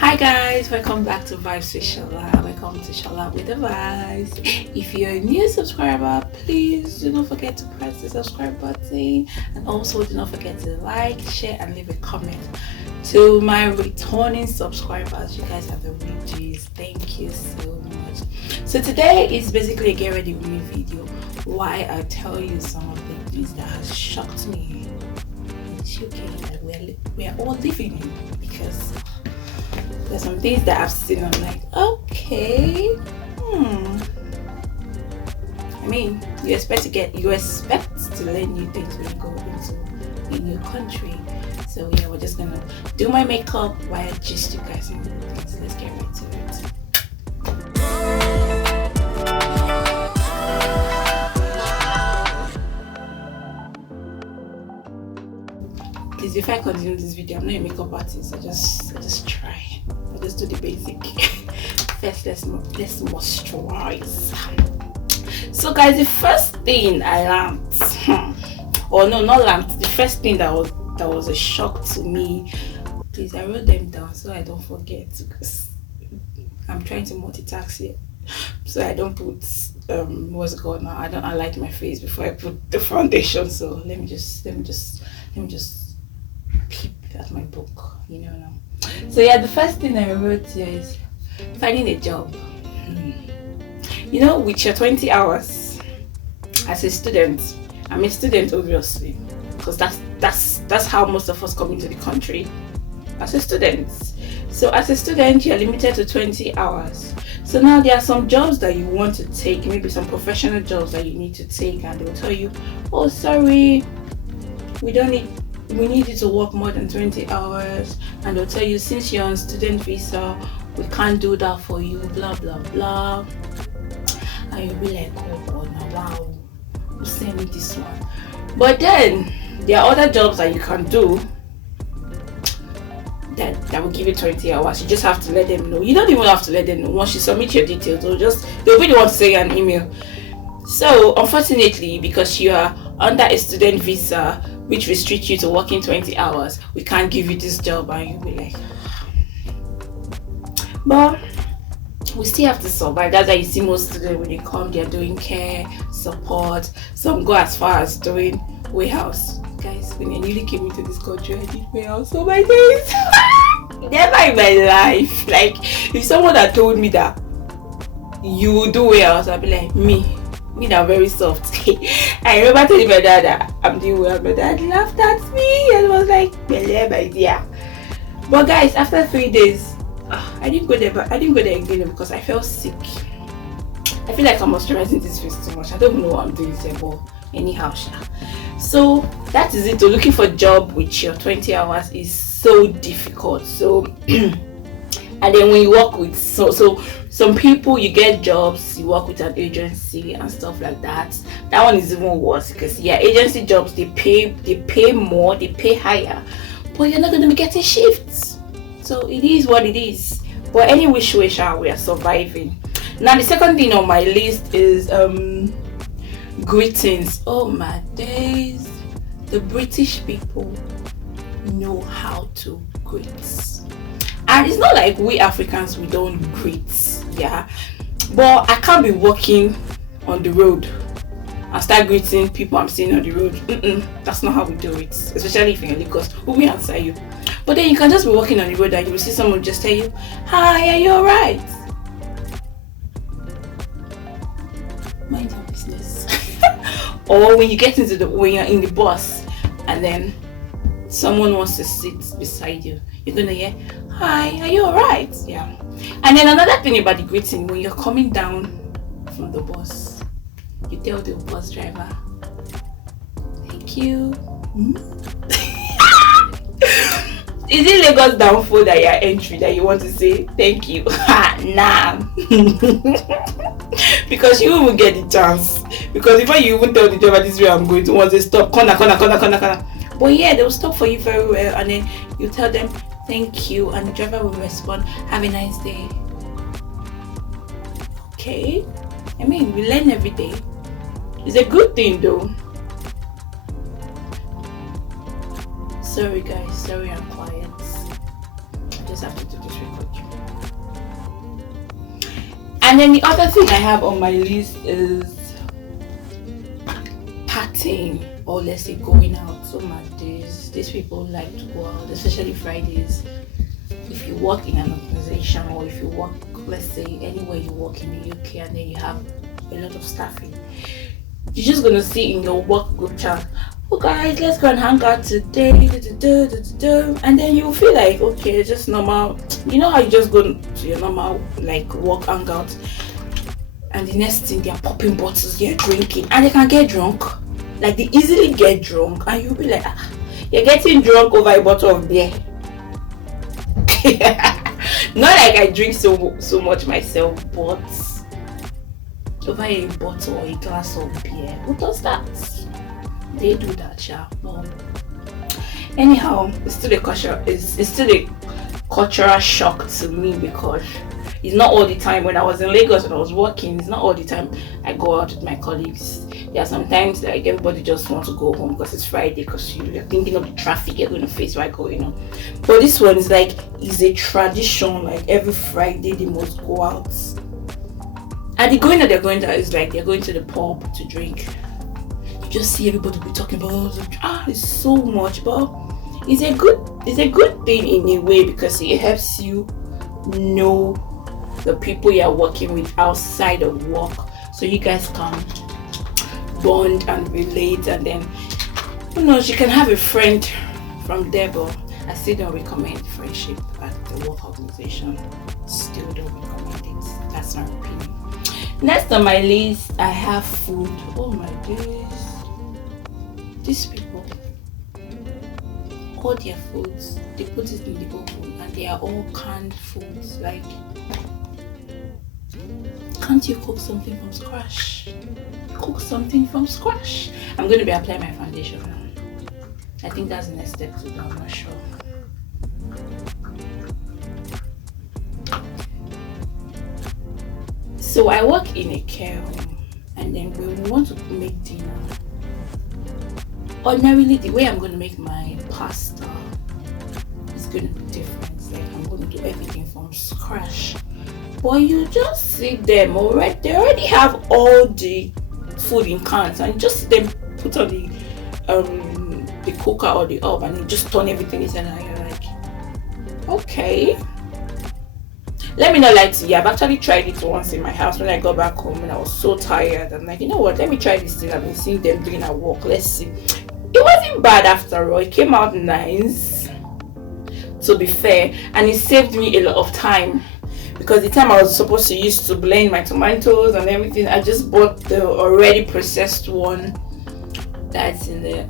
Hi guys, welcome back to Vibes with Shala. Welcome to Shala with the Vibes. If you're a new subscriber, please do not forget to press the subscribe button, and also do not forget to like, share and leave a comment. To my returning subscribers, you guys are the OGs. Thank you so much. So today is basically a get ready with me video, why I tell you some of the things that has shocked me in the UK that we're all living in, because there's some things that I've seen. I'm like, okay, I mean, you expect to learn new things when you go into a new country. So yeah, we're just gonna do my makeup while I gist you guys in things. Let's get right to it. Please, if I continue this video, I'm not a makeup artist. I just try. I just do the basic. First, let's moisturize. So guys, the first thing I learned, the first thing that was a shock to me. Please, I wrote them down so I don't forget, because I'm trying to multitask here, so I don't put what's going on. I don't highlight my face before I put the foundation. So let me just peep at my book, now. So yeah, the first thing I wrote here is finding a job. With your 20 hours as a student, I'm a student obviously, because that's how most of us come into the country, as a student. So as a student, you're limited to 20 hours. So now there are some jobs that you want to take, maybe some professional jobs that you need to take, and they'll tell you, oh sorry, we need you to work more than 20 hours, and they'll tell you, since you're on student visa, we can't do that for you, blah blah blah. And you'll be like, oh god, now wow, who sent me this one? But then there are other jobs that you can do that will give you 20 hours. You just have to let them know. You don't even have to let them know. Once you submit your details, they'll be the one to say an email. So unfortunately, because you are under a student visa which restricts you to working 20 hours, we can't give you this job. And you'll be like, but we still have to survive. That's why you see most students, when they come, they're doing care, support. Some go as far as doing warehouse. Guys, when I newly came into this country, I did warehouse all my days. Never in my life. Like, if someone had told me that you will do warehouse, I'd be like, me that very soft. I remember telling my dad that I'm doing well. My dad laughed at me and was like, "Bele, my dear." But guys, after 3 days, I didn't go there again because I felt sick. I feel like I'm moisturizing this face too much. I don't know what I'm doing there, but anyhow, so that is it. Looking for a job with your 20 hours is so difficult. So and then when you work with some people, you get jobs, you work with an agency and stuff like that. That one is even worse, because agency jobs, they pay more, they pay higher, but you're not going to be getting shifts. So it is what it is. But any which way, we are surviving. Now the second thing on my list is greetings. Oh my days, the British people know how to greet. And it's not like we Africans, we don't greet, but I can't be walking on the road and start greeting people I'm seeing on the road. That's not how we do it, especially if you're in Lagos. Who will answer you? But then you can just be walking on the road and you will see someone just tell you, hi, are you alright? Mind your business. Or when you're in the bus and then someone wants to sit beside you, you're gonna hear, hi, are you alright? Yeah. And then another thing about the greeting, when you're coming down from the bus, you tell the bus driver, thank you. Is it Lagos downfall that you're entering that you want to say thank you? Nah. Because you won't get the chance. Because before you even tell the driver, this is where I'm going to, once they stop, corner. But yeah, they'll stop for you very well, and then you tell them thank you, and the driver will respond, have a nice day. Okay. I mean, we learn every day. It's a good thing though. Sorry guys, sorry I'm quiet. I just have to do this record. And then the other thing I have on my list is partying, or let's say going out. So my days, these people like to go out, especially Fridays. If you work in an organization, or if you work, let's say anywhere you work in the UK, and then you have a lot of staffing, you're just gonna see in your work group chat, oh guys, let's go and hang out today, and then you feel like, okay, just normal. You know how you just go to your normal like work hangout, and the next thing they're popping bottles, they're drinking, and they can get drunk. Like they easily get drunk, and you'll be like, you're getting drunk over a bottle of beer. Not like I drink so much myself, but over a bottle or a glass of beer. Who does that? They do that, yeah. Well, anyhow, it's still a cultural shock to me, because it's not all the time. When I was in Lagos, when I was working, it's not all the time I go out with my colleagues. There are sometimes like everybody just wants to go home because it's Friday, because you're thinking of the traffic you're going to face while going on. But this one is like, it's a tradition. Like every Friday they must go out. And they're going there is like they're going to the pub to drink. You just see everybody be talking about, it's so much, but it's a good thing in a way, because it helps you know the people you're working with outside of work, so you guys can bond and relate, and then you can have a friend from there. But I still don't recommend friendship at the work organization. Still don't recommend it. That's my opinion. Next on my list, I have food. Oh my days, these people, all their foods, they put it in the oven, and they are all canned foods. Like, can't you cook something from scratch? Cook something from scratch. I'm going to be applying my foundation now. I think that's the next step to do. I'm not sure. So I work in a care home, and then when we want to make dinner, ordinarily the way I'm going to make my pasta is going to be different. Like, I'm going to do everything from scratch. But you just see them already. They already have all the food in cans, and just them put on the cooker or the oven, and you just turn everything inside, and you're like, okay. Let me not lie to you, I've actually tried it once in my house when I got back home, and I was so tired. I'm like, you know what, let me try this thing I've been seeing them doing at work. Let's see. It wasn't bad after all. It came out nice, to be fair, and it saved me a lot of time, because the time I was supposed to use to blend my tomatoes and everything, I just bought the already processed one that's in the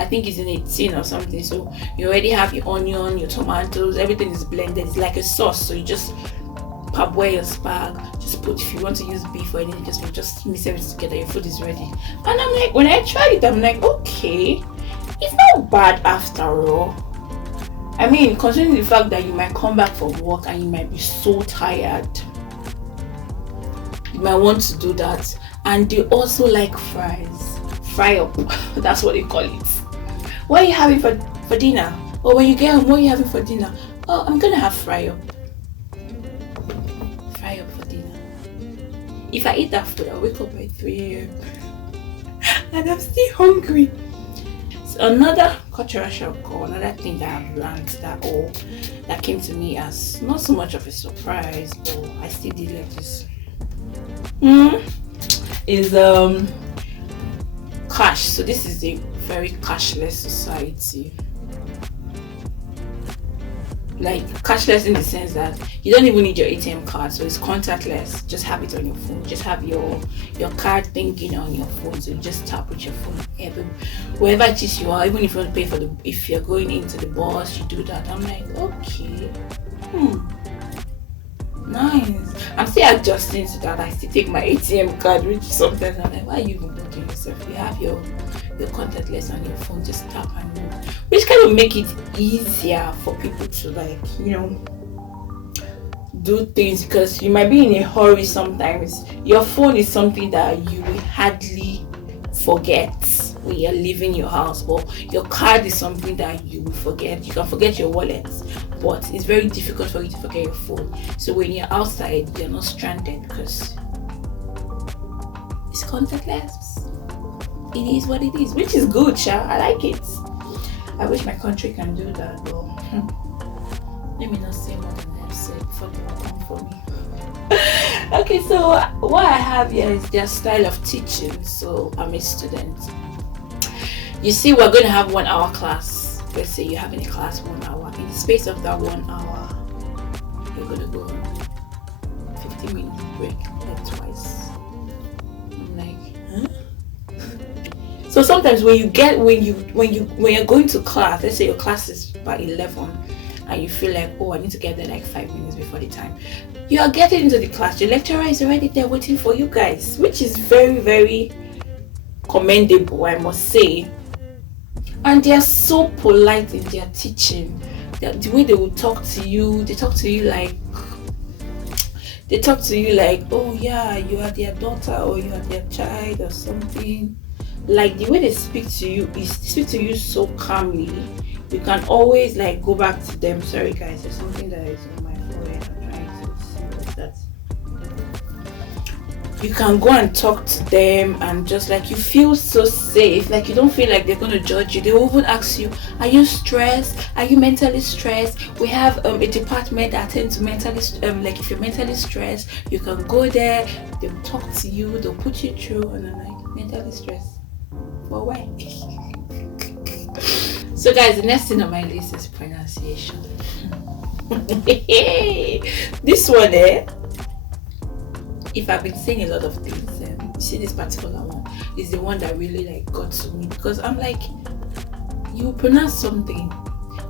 I think it's in a tin or something. So you already have your onion, your tomatoes, everything is blended. It's like a sauce. So you just parboil your spag, just put, if you want to use beef or anything, just mix everything together, your food is ready. And I'm like, when I tried it, I'm like, okay, it's not bad after all. I mean, considering the fact that you might come back from work and you might be so tired, you might want to do that. And they also like fry up. That's what they call it. What are you having for dinner? Or when you get home, what are you having for dinner? Oh, I'm gonna have fry up for dinner. If I eat that food, I'll wake up by 3 a.m. and I'm still hungry. So another cultural shock, or another thing that I've learned that came to me as not so much of a surprise, but I still did like this, is cash. So this is a very cashless society. Like cashless in the sense that you don't even need your ATM card, so it's contactless. Just have it on your phone. Just have your card thinking on your phone, so you just tap with your phone. Wherever it is you are, even if you want to pay if you're going into the bus, you do that. I'm like, okay, nice. I'm still adjusting to that. I still take my ATM card, which sometimes I'm like, why are you even looking yourself? You have your contactless on your phone, just tap and move, which kind of make it easier for people to, like, do things, because you might be in a hurry sometimes. Your phone is something that you will hardly forget when you're leaving your house, but your card is something that you will forget. You can forget your wallet, but it's very difficult for you to forget your phone. So when you're outside, you're not stranded because it's contactless. It is what it is, which is good, Sha. I like it. I wish my country can do that, but let me not say more than I've said before they will come for me. Okay, so what I have here is their style of teaching. So I'm a student. You see, we're going to have 1 hour class. Let's say you're having a class 1 hour. In the space of that 1 hour, you're going to go 15 minutes break like twice. I'm like, huh? So sometimes when you're going to class, let's say your class is by 11 and you feel like, oh, I need to get there like 5 minutes before the time. You are getting into the class, your lecturer is already there waiting for you guys, which is very, very commendable, I must say. And they are so polite in their teaching. The way they will talk to you, they talk to you like, oh yeah, you are their daughter or you are their child or something. Like the way they speak to you so calmly. You can always like go back to them. Sorry guys, there's something that is on my forehead. I'm trying to see what's that. You can go and talk to them and just like you feel so safe. Like you don't feel like they're gonna judge you. They will even ask you, are you stressed? Are you mentally stressed? We have a department that attends to mentally like if you're mentally stressed, you can go there, they'll talk to you, they'll put you through, and I'm like, mentally stressed? For why? So guys, the next thing on my list is pronunciation. This one if I've been saying a lot of things, you see this particular one is the one that really like got to me, because I'm like, you pronounce something.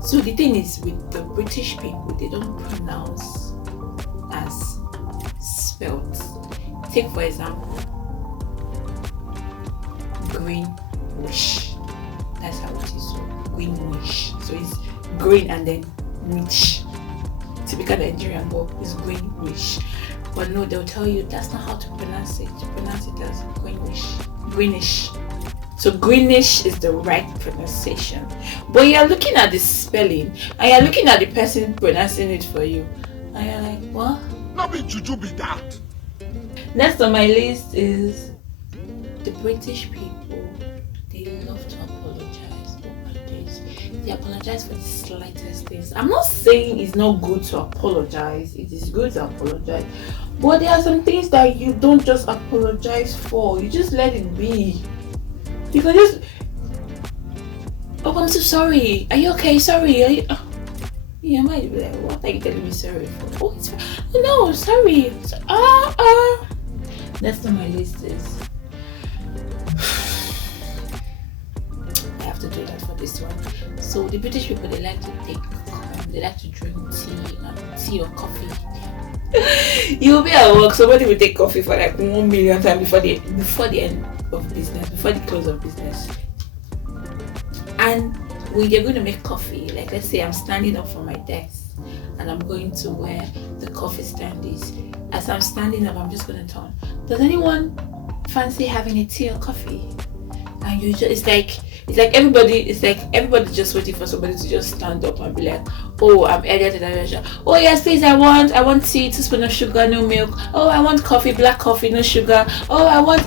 So the thing is with the British people, they don't pronounce as spelt. Take for example, Greenwich. That's how it is. So Greenwich. So it's green and then witch. Typical Nigerian, but it's Greenwich. But no, they'll tell you that's not how to pronounce it. To pronounce it as Greenish. So greenish is the right pronunciation. But you're looking at the spelling and you're looking at the person pronouncing it for you. And you're like, what? Not be juju be that. Next on my list is the British people. They love to apologize over this. They apologize for the slightest things. I'm not saying it's not good to apologize. It is good to apologize. But there are some things that you don't just apologize for. You just let it be. You can just, oh, I'm so sorry. Are you okay? Sorry. Are you... Yeah, I might be like, what are you telling me sorry for? Oh, it's fine. No, sorry. Next on my list is I have to do that for this one. So the British people, they like to drink tea or coffee. You'll be at work, somebody will take coffee for like 1 million times before the end of business, before the close of business. And when they're going to make coffee, like let's say I'm standing up from my desk and I'm going to where the coffee stand is. As I'm standing up, I'm just going to turn. Does anyone fancy having a tea or coffee? And you just, it's like everybody just waiting for somebody to just stand up and be like, oh, I'm earlier to that. Oh yes, please, I want tea, 2 spoons of sugar, no milk. Oh, I want coffee, black coffee, no sugar. Oh, I want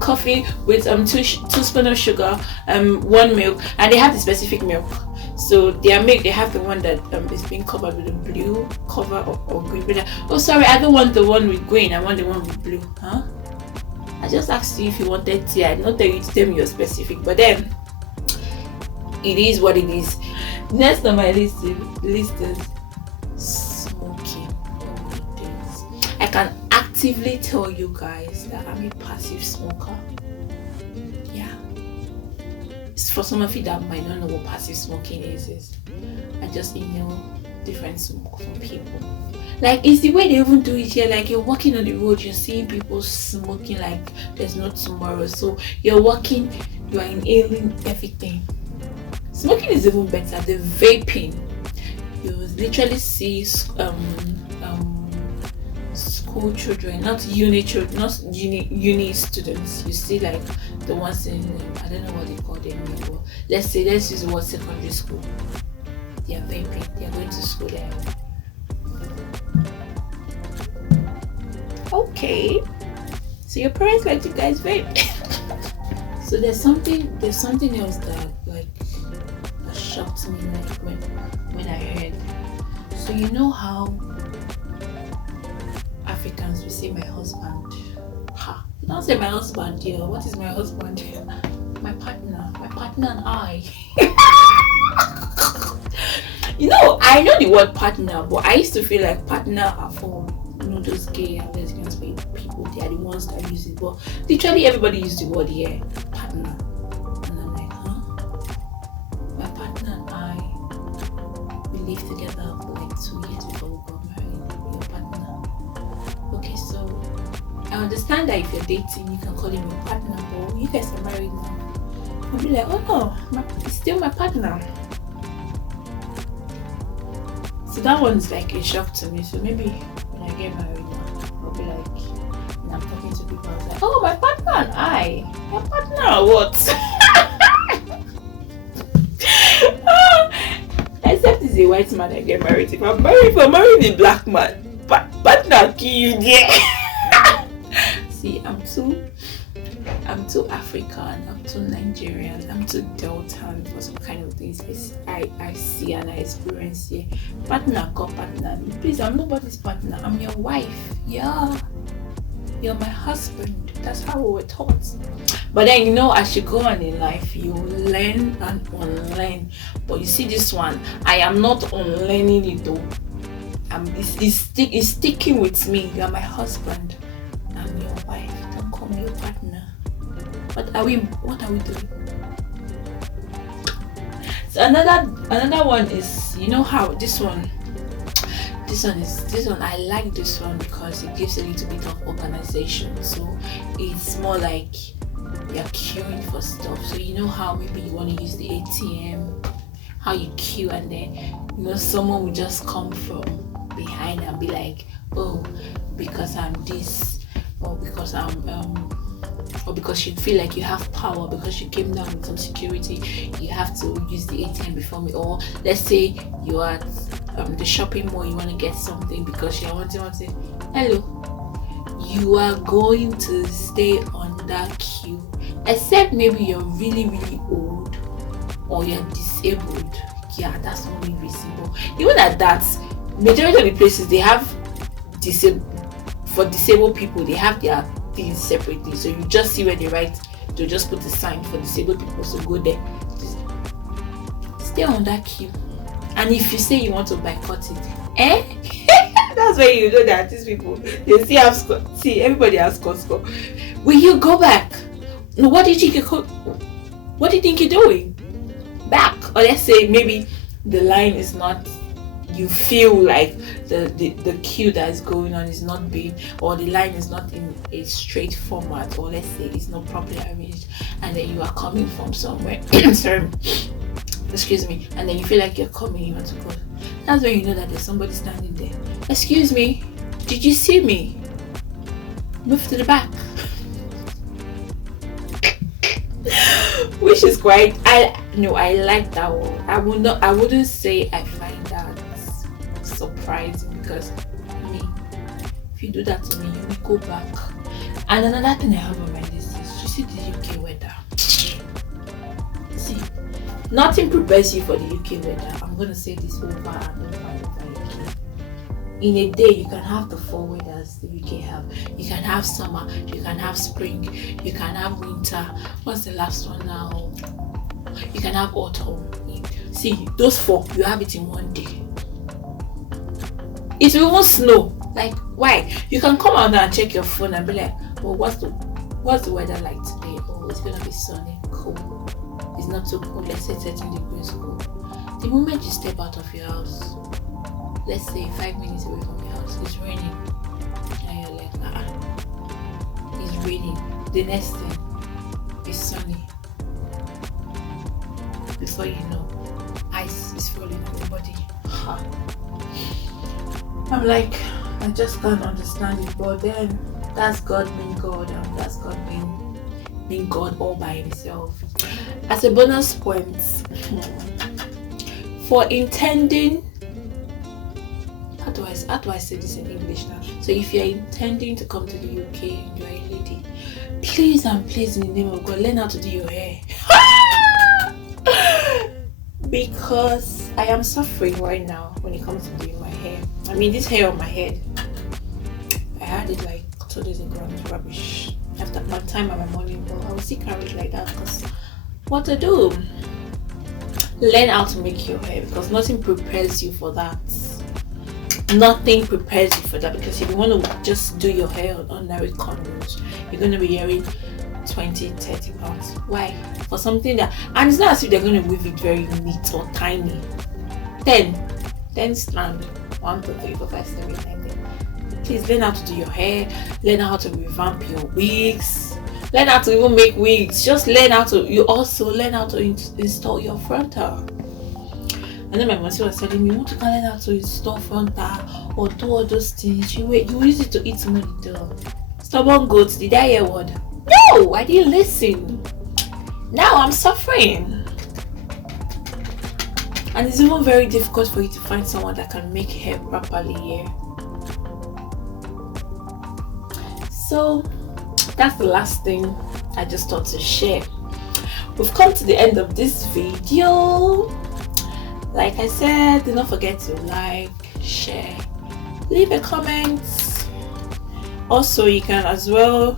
coffee with 2 spoons of sugar, 1 milk, and they have the specific milk. So their milk, they have the one that is being covered with a blue cover or green. Like, oh, sorry, I don't want the one with green. I want the one with blue. Huh? I just asked you if you wanted tea. I not tell you to tell me you're specific, but then it is what it is. Next on my list is smoking. Oh my days. I can actively tell you guys that I'm a passive smoker. Yeah. It's for some of you that might not know what passive smoking is I just inhale different smoke from people. Like, it's the way they even do it here. Like, you're walking on the road, you're seeing people smoking like there's no tomorrow. So you're walking, you are inhaling everything. Smoking is even better. The vaping, you literally see school children, not uni children, not uni students. You see like the ones in I don't know what they call them, but let's use the word secondary school. They are vaping. They are going to school there. Okay. So your parents let you guys vape. So there's something else that shocked me when I heard. So you know how Africans will say my husband. Don't say my husband here. What is my husband? My partner and I. I know the word partner, but I used to feel like partner are for those gay and lesbian people. They are the ones that use it, but literally everybody uses the word here, partner. And I'm like, my partner and I, we lived together for like 2 years before we got married. Your partner. Okay, so I understand that if you're dating, you can call him your partner, but when you guys are married now, I'll be like, oh no, he's still my partner. So that one's like a shock to me. So maybe when I get married now, I'll be like, when I'm talking to people, I'll be like, oh, my partner and I. Your partner or what? Except it's a white man I get married. If I'm married a black man, partner kill you there. See, I'm too African, I'm too Nigerian, I'm too Delta for some kind of things I see and I experience here. Partner, call partner. Please, I'm nobody's partner. I'm your wife. Yeah. You're my husband. That's how we were taught. But then, as you go on in life, you learn and unlearn. But you see this one, I am not unlearning it though. It's sticking with me. You're my husband. I'm your wife. Don't call me your partner. What are we doing? So another one is, how this one I like this one because it gives a little bit of organization. So it's more like you're queuing for stuff. So how maybe you want to use the ATM, how you queue, and then someone will just come from behind and be like, oh, because I'm this, or because or because you feel like you have power, because you came down with some security, you have to use the ATM before me. Or let's say you're at the shopping mall, you want to get something because you're wanting to say, hello, you are going to stay on that queue, except maybe you're really, really old or you're disabled. Yeah, that's the only reason. But even at that, majority of the places they have for disabled people, they have their things separately. So you just see where they write, they'll just put a sign for disabled people, so go there. Just stay on that queue. And if you say you want to boycott it, that's where you know that these people, they see everybody has score. Will you go back? No, what do you think you're doing? Back. Or let's say maybe the line is not, you feel like the queue that is going on is not big, or the line is not in a straight format, or let's say it's not properly arranged, and then you are coming from somewhere sorry, excuse me, and then you feel like you're coming, you want to go. That's when you know that there's somebody standing there. Excuse me, did you see me? Move to the back. Which is quite, I like that one. I wouldn't say I find that surprising, because if you do that to me, you will go back. And another thing I have on my list is, you see the UK weather. See, nothing prepares you for the UK weather. I'm going to say this over and over and over again. In a day, you can have the 4 weathers the UK have. You can have summer, you can have spring, you can have winter. What's the last one now? You can have autumn. See, those 4, you have it in one day. It will even snow. Like, why? You can come out now and check your phone and be like, well, what's the weather like today? Oh, it's gonna be sunny, cool. It's not so cool. Let's say 13 degrees cool. The moment you step out of your house, let's say 5 minutes away from your house, it's raining, and you're like, it's raining. The next thing is sunny. Before you know, ice is falling on your body. I'm like, I just can't understand it. But then that's God being God, and that's God being God all by himself. As a bonus point, for intending, how do I say this in English now? So if you're intending to come to the UK and you're a lady, please and please, in the name of God, learn how to do your hair. Because I am suffering right now when it comes to doing my hair. I mean, this hair on my head, I had it like 2 days ago and it's rubbish. After my time and my money, but I will still carry it like that because what to do? Learn how to make your hair, because nothing prepares you for that. Nothing prepares you for that, because if you want to just do your hair on ordinary cornrows, you're going to be hearing 20-30 pounds. Why? For something that, and it's not as if they're going to weave it very neat or tiny. 10 strand, 1 2 3 4 5 6 7 8 9 10. Please learn how to do your hair, learn how to revamp your wigs, learn how to even make wigs. Just learn how to, you also learn how to install your frontal. And then my mom was telling me, you want to learn how to install frontal or do all those things. You use it to eat money though. Stubborn goats, did I hear word? No, I didn't listen. Now I'm suffering. And it's even very difficult for you to find someone that can make hair properly here. So that's the last thing I just thought to share. We've come to the end of this video. Like I said, do not forget to like, share, leave a comment. Also, you can as well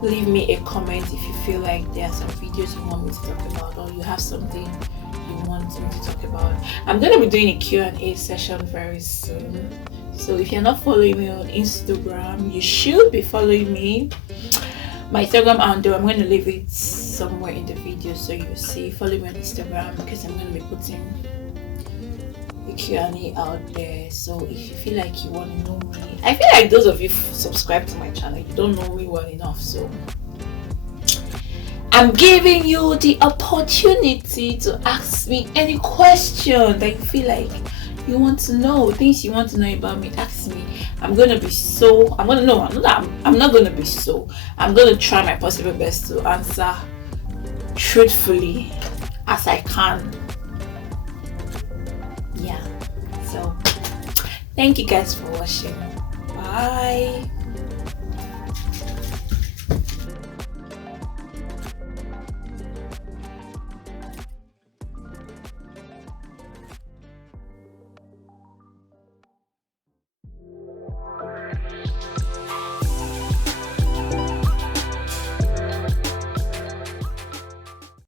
leave me a comment if you feel like there are some videos you want me to talk about, or you have something you want me to talk about. I'm going to be doing a Q&A session very soon. So if you're not following me on Instagram, you should be following me. My Instagram handle, I'm going to leave it somewhere in the video so you see. Follow me on Instagram because I'm going to be putting the Q&A out there. So if you feel like you want to know me, I feel like those of you subscribe to my channel, you don't know me well enough. So I'm giving you the opportunity to ask me any question that you feel like you want to know, things you want to know about me. Ask me. I'm not gonna try my possible best to answer truthfully as I can. Yeah. So thank you guys for watching. Bye.